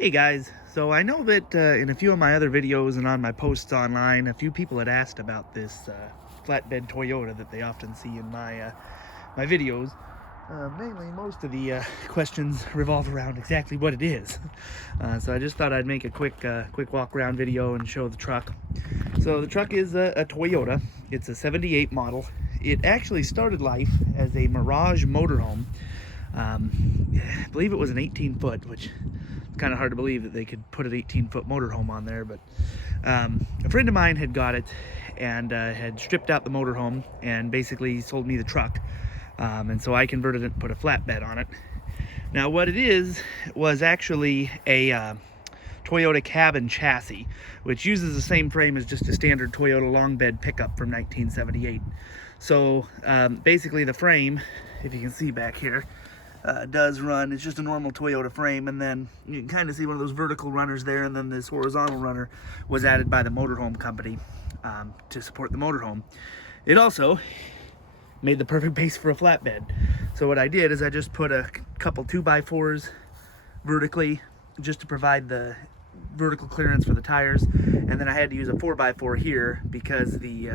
Hey guys, so I know that in a few of my other videos and on my posts online, a few people had asked about this flatbed Toyota that they often see in my videos. Mainly, most of the questions revolve around exactly what it is. So I just thought I'd make a quick walk around video and show the truck. So the truck is a Toyota. It's a 78 model. It actually started life as a Mirage motorhome. I believe it was an 18-foot, which it's kind of hard to believe that they could put an 18-foot motorhome on there, but a friend of mine had got it and had stripped out the motorhome and basically sold me the truck, and so I converted it and put a flatbed on it. Now what it is was actually a Toyota cabin chassis, which uses the same frame as just a standard Toyota long bed pickup from 1978. So basically the frame, if you can see back here, does run. It's just a normal Toyota frame, and then you can kind of see one of those vertical runners there, and then this horizontal runner was added by the motorhome company to support the motorhome. It also made the perfect base for a flatbed. So what I did is I just put a couple 2x4s vertically just to provide the vertical clearance for the tires, and then I had to use a 4x4 here because the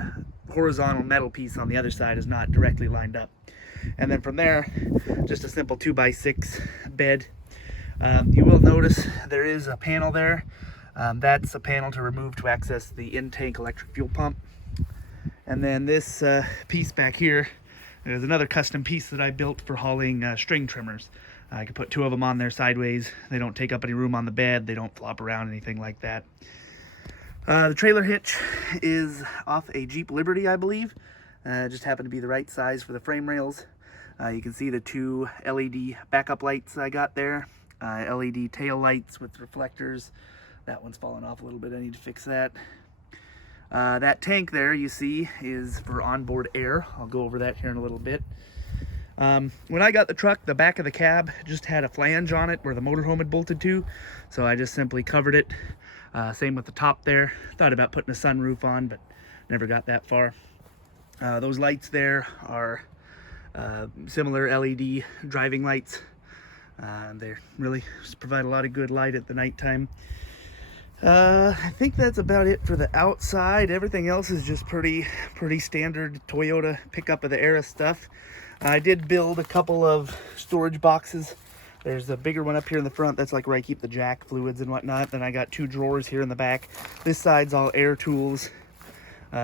horizontal metal piece on the other side is not directly lined up. And then from there, just a simple 2x6 bed. You will notice there is a panel there. That's a panel to remove to access the in-tank electric fuel pump. And then this piece back here is another custom piece that I built for hauling string trimmers. I can put two of them on there sideways. They don't take up any room on the bed. They don't flop around, anything like that. The trailer hitch is off a Jeep Liberty, I believe. Just happened to be the right size for the frame rails. You can see the two LED backup lights I got there. LED tail lights with reflectors. That one's falling off a little bit. I need to fix that. That tank there you see is for onboard air. I'll go over that here in a little bit. When I got the truck, the back of the cab just had a flange on it where the motorhome had bolted to. So I just simply covered it. Same with the top there. Thought about putting a sunroof on, but never got that far. Those lights there are similar LED driving lights. They really just provide a lot of good light at the nighttime. I think that's about it for the outside. Everything else is just pretty standard Toyota pickup of the era stuff. I did build a couple of storage boxes. There's a bigger one up here in the front. That's like where I keep the jack fluids and whatnot. Then I got two drawers here in the back. This side's all air tools.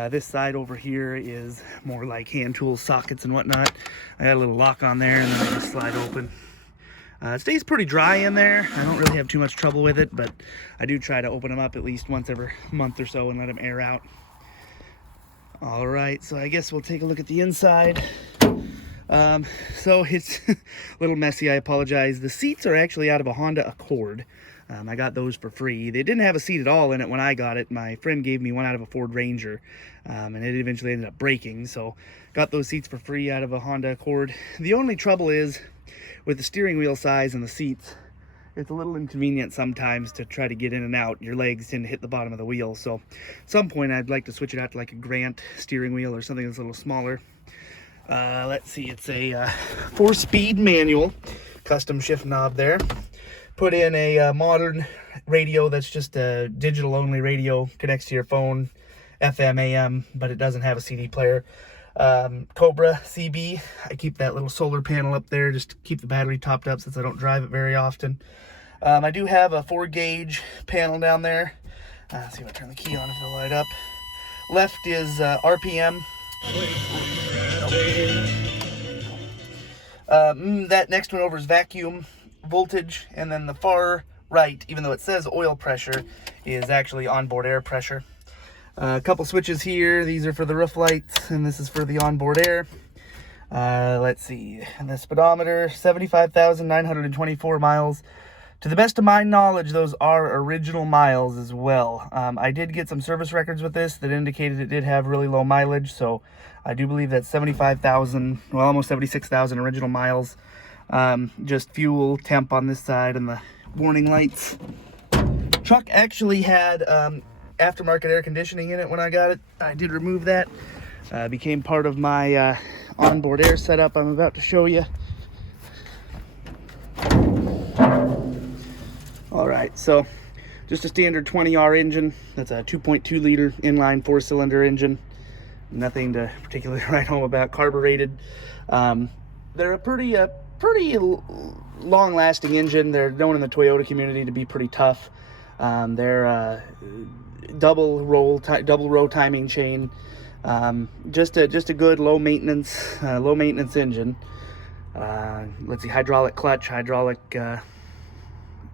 This side over here is more like hand tools, sockets and whatnot. I got a little lock on there and then I just slide open. It stays pretty dry in there. I don't really have too much trouble with it, but I do try to open them up at least once every month or so and let them air out. All right, so I guess we'll take a look at the inside. So it's a little messy, I apologize. The seats are actually out of a Honda Accord. I got those for free. They didn't have a seat at all in it when I got it. My friend gave me one out of a Ford Ranger, and it eventually ended up breaking. So got those seats for free out of a Honda Accord. The only trouble is with the steering wheel size and the seats, it's a little inconvenient sometimes to try to get in and out. Your legs tend to hit the bottom of the wheel. So at some point I'd like to switch it out to like a Grant steering wheel or something that's a little smaller. Let's see, it's a 4-speed manual, custom shift knob there. Put in a modern radio that's just a digital only radio, connects to your phone, FM, AM, but it doesn't have a CD player. Cobra CB, I keep that little solar panel up there just to keep the battery topped up since I don't drive it very often. I do have a 4-gauge panel down there. Let's see if I turn the key on if it'll light up. Left is RPM. That next one over is vacuum, voltage, and then the far right, even though it says oil pressure, is actually onboard air pressure. A couple switches here. These are for the roof lights, and this is for the onboard air. Let's see, and the speedometer, 75,924 miles. To the best of my knowledge, those are original miles as well. I did get some service records with this that indicated it did have really low mileage, so I do believe that's 75,000, well, almost 76,000 original miles. Just fuel, temp on this side, and the warning lights. Truck actually had aftermarket air conditioning in it when I got it. I did remove that. Became part of my onboard air setup I'm about to show you. All right, so just a standard 20R engine. That's a 2.2 liter inline 4-cylinder engine. Nothing to particularly write home about. Carbureted. They're a pretty long-lasting engine. They're known in the Toyota community to be pretty tough. They're double row timing chain. Just a good low maintenance engine. Let's see, hydraulic clutch, hydraulic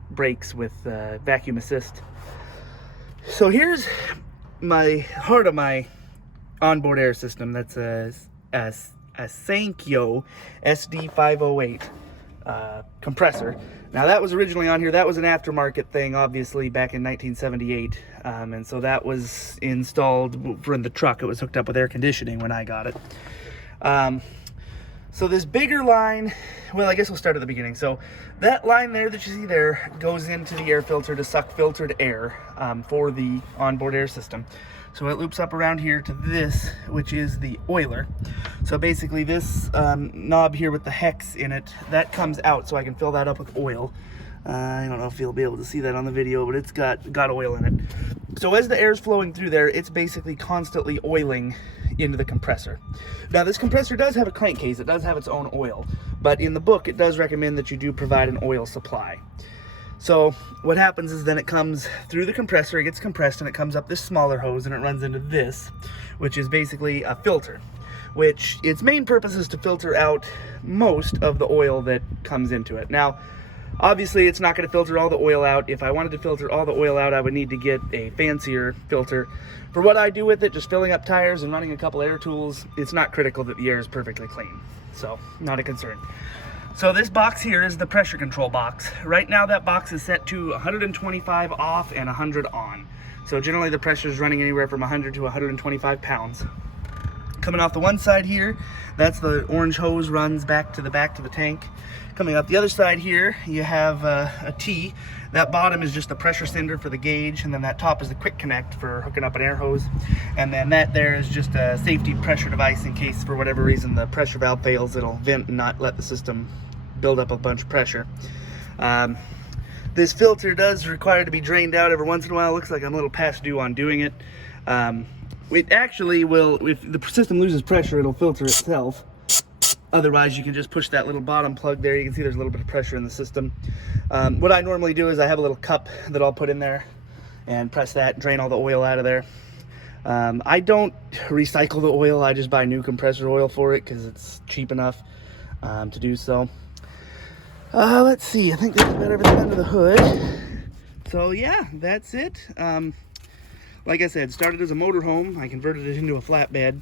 brakes with vacuum assist. So here's my heart of my onboard air system. That's a Sankyo SD508 compressor. Now that was originally on here. That was an aftermarket thing, obviously, back in 1978, and so that was installed for in the truck. It was hooked up with air conditioning when I got it. So this bigger line, well, I guess we'll start at the beginning. So that line there that you see there goes into the air filter to suck filtered air for the onboard air system. So it loops up around here to this, which is the oiler. So basically this knob here with the hex in it, that comes out so I can fill that up with oil. I don't know if you'll be able to see that on the video, but it's got oil in it. So as the air is flowing through there, it's basically constantly oiling into the compressor. Now this compressor does have a crankcase, it does have its own oil, but in the book it does recommend that you do provide an oil supply. So what happens is then it comes through the compressor, it gets compressed, and it comes up this smaller hose and it runs into this, which is basically a filter, which its main purpose is to filter out most of the oil that comes into it. Now obviously it's not going to filter all the oil out. If I wanted to filter all the oil out, I would need to get a fancier filter. For what I do with it, just filling up tires and running a couple air tools, it's not critical that the air is perfectly clean, so not a concern. So this box here is the pressure control box. Right now that box is set to 125 off and 100 on. So generally the pressure is running anywhere from 100 to 125 pounds. Coming off the one side here, that's the orange hose runs back to the tank. Coming up the other side here, you have a T. That bottom is just the pressure sender for the gauge, and then that top is the quick connect for hooking up an air hose. And then that there is just a safety pressure device in case for whatever reason the pressure valve fails, it'll vent and not let the system build up a bunch of pressure. This filter does require to be drained out every once in a while. It looks like I'm a little past due on doing it. It actually will, if the system loses pressure, it'll filter itself. Otherwise, you can just push that little bottom plug there. You can see there's a little bit of pressure in the system. What I normally do is I have a little cup that I'll put in there and press that, drain all the oil out of there. I don't recycle the oil. I just buy new compressor oil for it because it's cheap enough to do so. Let's see, I think that's about everything under the hood. So yeah, that's it. Like I said, started as a motorhome. I converted it into a flatbed.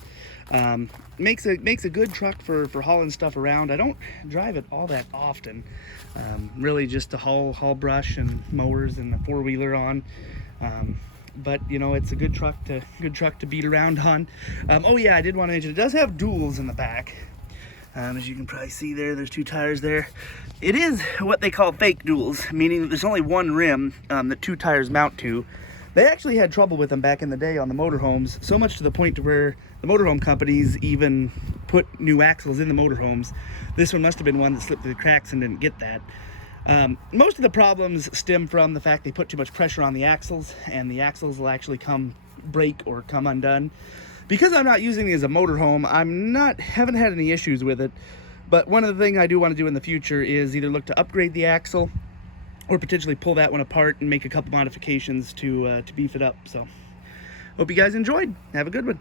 Makes a good truck for hauling stuff around. I don't drive it all that often. Really just to haul brush and mowers and a four-wheeler on. But you know, it's a good truck to beat around on. Oh yeah, I did want to mention it does have duals in the back. As you can probably see there's two tires there. It is what they call fake duals, meaning that there's only one rim that two tires mount to. They actually had trouble with them back in the day on the motorhomes, so much to the point to where the motorhome companies even put new axles in the motorhomes. This one must have been one that slipped through the cracks and didn't get that. Most of the problems stem from the fact they put too much pressure on the axles, and the axles will actually break or come undone. Because I'm not using it as a motorhome, haven't had any issues with it. But one of the things I do want to do in the future is either look to upgrade the axle or potentially pull that one apart and make a couple modifications to beef it up. So, hope you guys enjoyed. Have a good one.